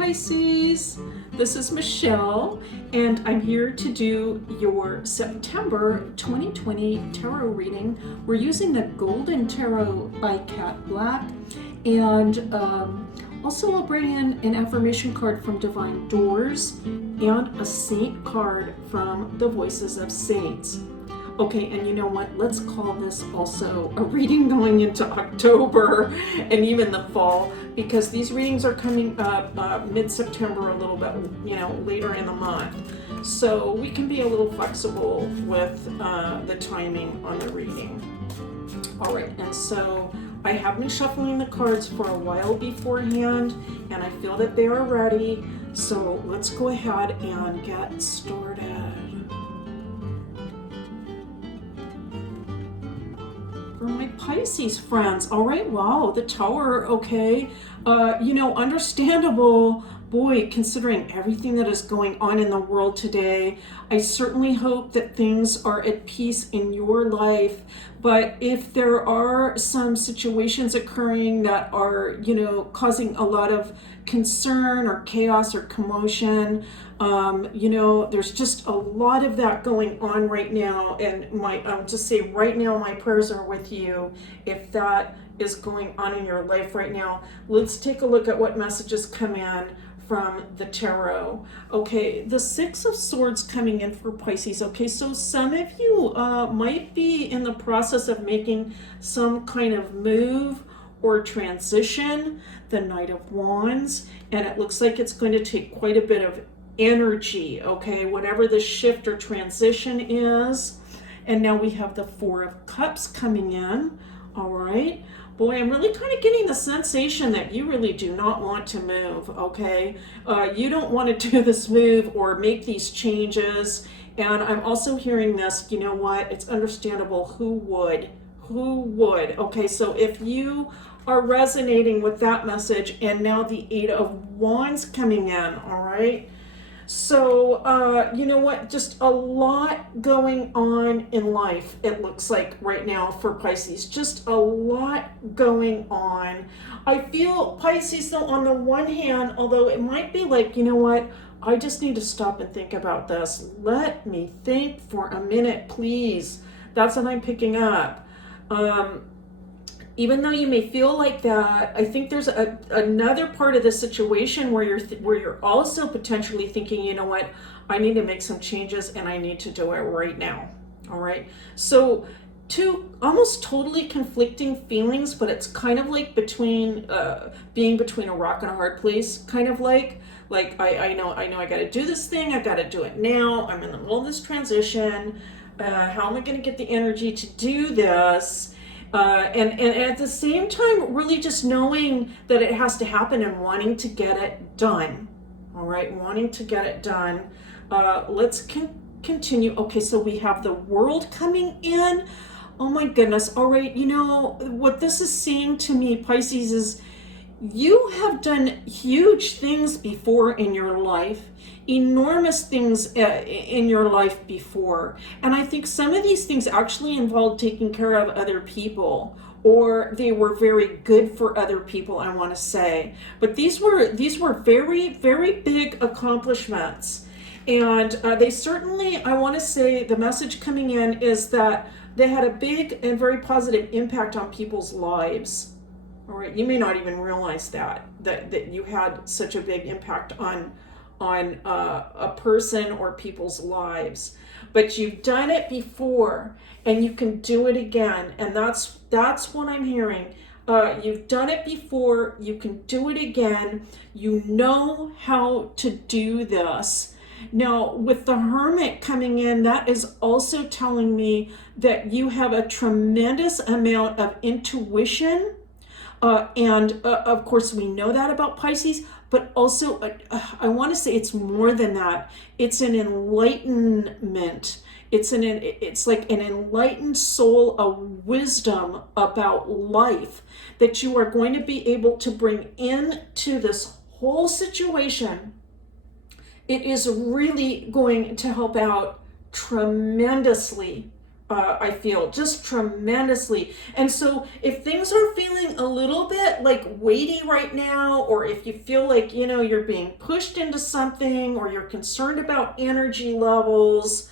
Pisces. This is Michelle, and I'm here to do your September 2020 tarot reading. We're using the Golden Tarot by Cat Black, and also I'll bring in an affirmation card from Divine Doors and a saint card from the Voices of Saints. Okay, and you know what? Let's call this also a reading going into October and even the fall, because these readings are coming up mid-September, a little bit, later in the month. So we can be a little flexible with the timing on the reading. All right, and so I have been shuffling the cards for a while beforehand, and I feel that they are ready. So let's go ahead and get started. For my Pisces friends, all right, wow, the Tower, okay, understandable, boy, considering everything that is going on in the world today. I certainly hope that things are at peace in your life, but if there are some situations occurring that are, causing a lot of concern or chaos or commotion, there's just a lot of that going on right now, and I'll just say right now, my prayers are with you if that is going on in your life right now. Let's take a look at what messages come in from the tarot. Okay, the Six of Swords coming in for Pisces. Okay, so some of you might be in the process of making some kind of move or transition. The Knight of Wands, and it looks like it's going to take quite a bit of energy, okay, whatever the shift or transition is. And now we have the Four of Cups coming in. All right, boy, I'm really kind of getting the sensation that you really do not want to move, okay? You don't want to do this move or make these changes. And I'm also hearing this, you know what, it's understandable. Who would, okay? So if you are resonating with that message, and now the Eight of Wands coming in, all right? So, you know what, just a lot going on in life, it looks like right now for Pisces, just a lot going on. I feel Pisces though, on the one hand, although it might be like, you know what, I just need to stop and think about this. Let me think for a minute, please. That's what I'm picking up. Even though you may feel like that, I think there's another part of the situation where you're also potentially thinking, you know what, I need to make some changes and I need to do it right now. All right. So two almost totally conflicting feelings, but it's kind of like being between a rock and a hard place, kind of like I know I got to do this thing. I got to do it now. I'm in the middle of this transition. How am I going to get the energy to do this? And at the same time, really just knowing that it has to happen and wanting to get it done. All right, wanting to get it done. Let's continue. Okay, so we have the World coming in. Oh my goodness. All right, what this is saying to me, Pisces, is you have done huge things before in your life, enormous things in your life before. And I think some of these things actually involved taking care of other people, or they were very good for other people, I want to say. But these were very, very big accomplishments. And they certainly, I want to say, the message coming in is that they had a big and very positive impact on people's lives. All right, you may not even realize that you had such a big impact on a person or people's lives, but you've done it before and you can do it again. And that's what I'm hearing. You've done it before, you can do it again. You know how to do this. Now, with the Hermit coming in, that is also telling me that you have a tremendous amount of intuition. And of course, we know that about Pisces, but also I want to say it's more than that. It's an enlightenment. It's like an enlightened soul, a wisdom about life that you are going to be able to bring into this whole situation. It is really going to help out tremendously. I feel just tremendously. And so if things are feeling a little bit like weighty right now, or if you feel like, you're being pushed into something, or you're concerned about energy levels,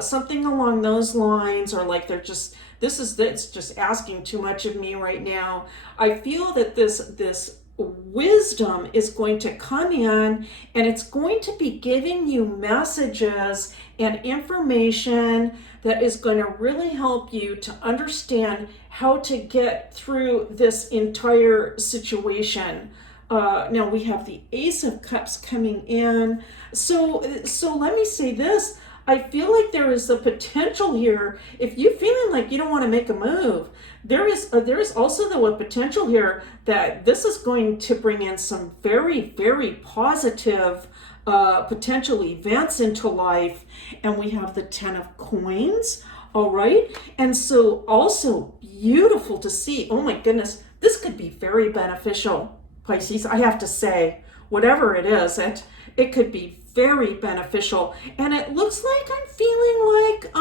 something along those lines, or like it's just asking too much of me right now. I feel that this wisdom is going to come in, and it's going to be giving you messages and information that is going to really help you to understand how to get through this entire situation. Now we have the Ace of Cups coming in. So let me say this. I feel like there is a potential here. If you're feeling like you don't want to make a move, there is also the potential here that this is going to bring in some very, very positive potential events into life. And we have the 10 of Coins. All right. And so also beautiful to see. Oh my goodness, this could be very beneficial, Pisces. I have to say, whatever it is, it could be very beneficial. And it looks like I'm feeling like,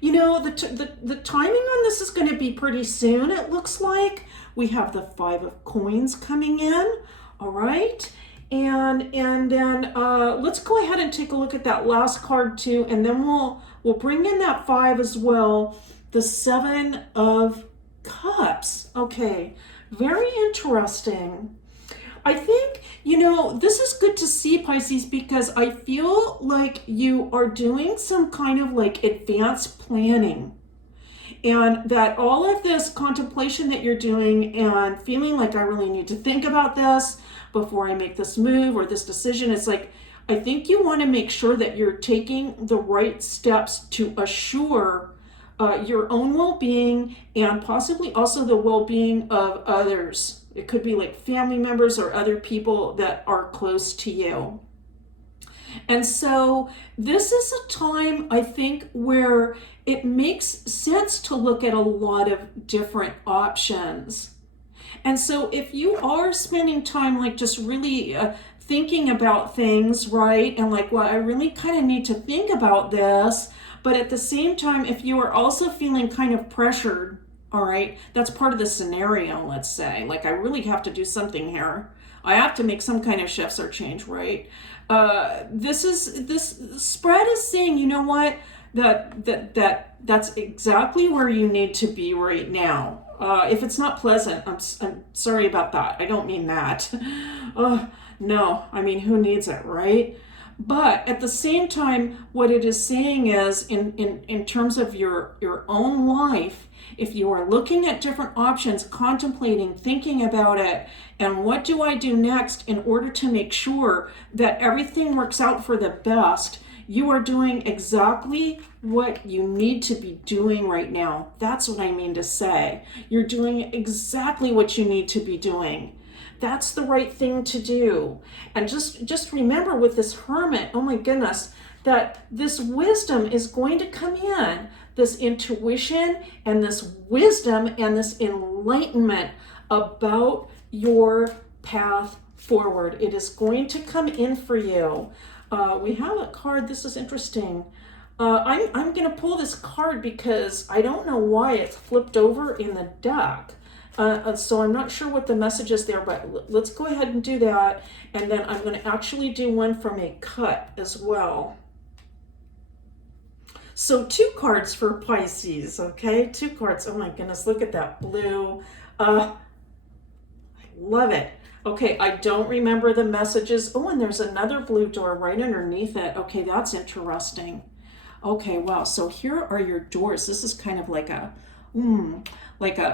the timing on this is going to be pretty soon. It looks like we have the 5 of Coins coming in. All right. And then let's go ahead and take a look at that last card too. And then we'll bring in that 5 as well. The 7 of Cups. Okay. Very interesting. I think, this is good to see, Pisces, because I feel like you are doing some kind of like advanced planning, and that all of this contemplation that you're doing and feeling like I really need to think about this before I make this move or this decision, it's like, I think you want to make sure that you're taking the right steps to assure your own well-being, and possibly also the well-being of others. It could be like family members or other people that are close to you. And so this is a time, I think, where it makes sense to look at a lot of different options. And so if you are spending time like just really thinking about things, right? And like, well, I really kind of need to think about this. But at the same time, if you are also feeling kind of pressured, all right, that's part of the scenario, let's say. Like, I really have to do something here. I have to make some kind of shifts or change, right? This spread is saying, you know what? That's exactly where you need to be right now. If it's not pleasant, I'm sorry about that. I don't mean that. No, I mean, who needs it, right? But at the same time, what it is saying is, in terms of your own life, if you are looking at different options, contemplating, thinking about it, and what do I do next in order to make sure that everything works out for the best, you are doing exactly what you need to be doing right now. That's what I mean to say. You're doing exactly what you need to be doing. That's the right thing to do. And just remember with this Hermit, oh my goodness, that this wisdom is going to come in, this intuition and this wisdom and this enlightenment about your path forward. It is going to come in for you. We have a card. This is interesting. I'm going to pull this card because I don't know why it's flipped over in the deck. So I'm not sure what the message is there, but let's go ahead and do that. And then I'm going to actually do one from a cut as well. So 2 cards for Pisces, okay? 2 cards. Oh my goodness, look at that blue. I love it. Okay, I don't remember the messages. Oh, and there's another blue door right underneath it. Okay, that's interesting. Okay, wow. So here are your doors. This is kind of like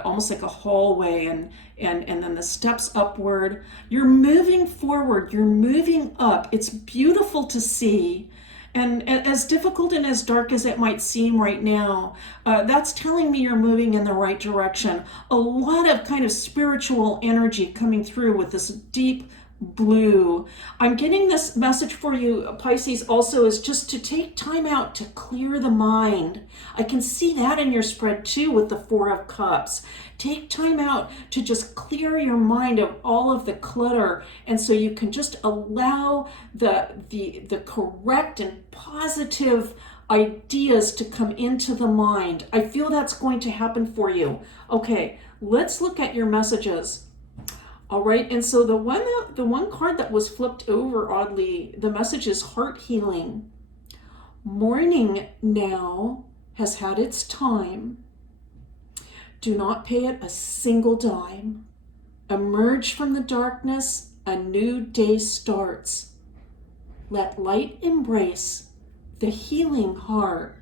almost like a hallway, and then the steps upward. You're moving forward. You're moving up. It's beautiful to see. And as difficult and as dark as it might seem right now, that's telling me you're moving in the right direction. A lot of kind of spiritual energy coming through with this deep blue. I'm getting this message for you, Pisces, also is just to take time out to clear the mind. I can see that in your spread too with the 4 of Cups. Take time out to just clear your mind of all of the clutter, and so you can just allow the correct and positive ideas to come into the mind. I feel that's going to happen for you. Okay, let's look at your messages. All right, and so the one card that was flipped over, oddly, the message is heart healing. Morning now has had its time. Do not pay it a single dime. Emerge from the darkness, a new day starts. Let light embrace the healing heart.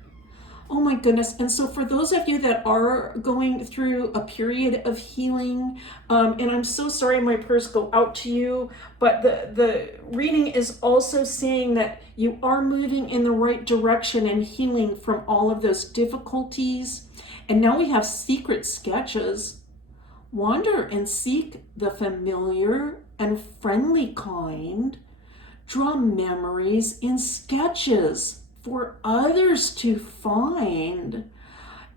Oh my goodness. And so for those of you that are going through a period of healing, and I'm so sorry my prayers go out to you, but the reading is also saying that you are moving in the right direction and healing from all of those difficulties. And now we have secret sketches. Wander and seek the familiar and friendly kind. Draw memories in sketches for others to find.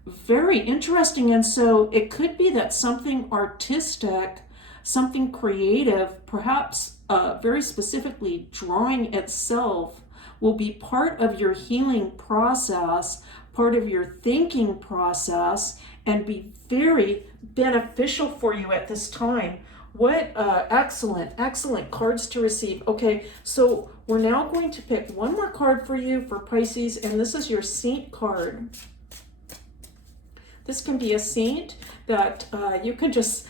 Very interesting. And so it could be that something artistic, something creative, perhaps very specifically drawing itself, will be part of your healing process, part of your thinking process, and be very beneficial for you at this time. What excellent cards to receive. Okay, so we're now going to pick one more card for you for Pisces, and this is your Saint card. This can be a saint that you can just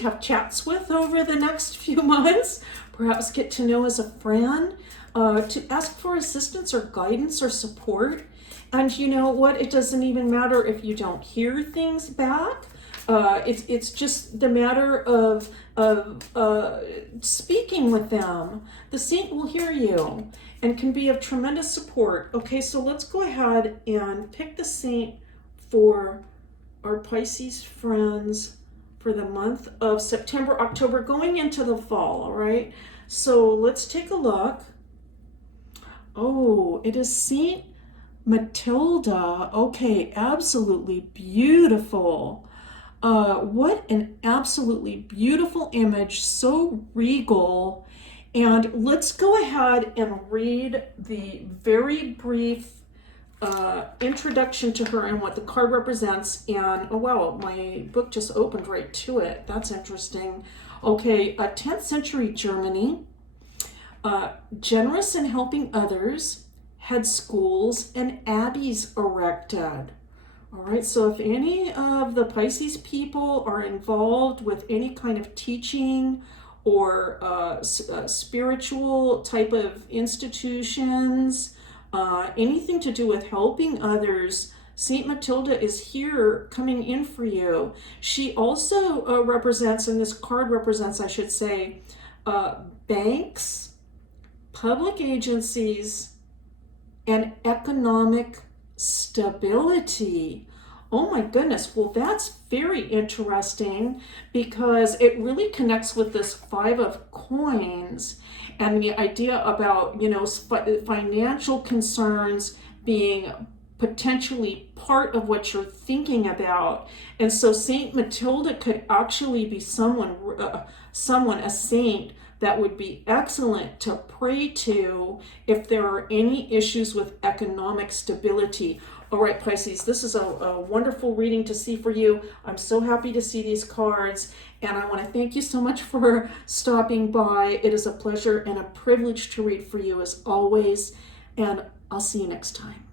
have chats with over the next few months, perhaps get to know as a friend, to ask for assistance or guidance or support. And you know what? It doesn't even matter if you don't hear things back. It's just the matter of speaking with them. The saint will hear you and can be of tremendous support. Okay, so let's go ahead and pick the saint for our Pisces friends for the month of September, October, going into the fall. All right, so let's take a look. Oh, it is Saint Matilda. Okay, absolutely beautiful. What an absolutely beautiful image, so regal. And let's go ahead and read the very brief introduction to her and what the card represents. And oh wow, my book just opened right to it. That's interesting. Okay, 10th century Germany, generous in helping others, had schools and abbeys erected. All right, so if any of the Pisces people are involved with any kind of teaching or spiritual type of institutions, anything to do with helping others, Saint Matilda is here coming in for you. She also represents, and this card represents, I should say, banks, public agencies, and economic stability. Oh my goodness. Well, that's very interesting because it really connects with this Five of Coins and the idea about, you know, financial concerns being potentially part of what you're thinking about. And so Saint Matilda could actually be a saint that would be excellent to pray to if there are any issues with economic stability. All right, Pisces, this is a wonderful reading to see for you. I'm so happy to see these cards, and I want to thank you so much for stopping by. It is a pleasure and a privilege to read for you as always, and I'll see you next time.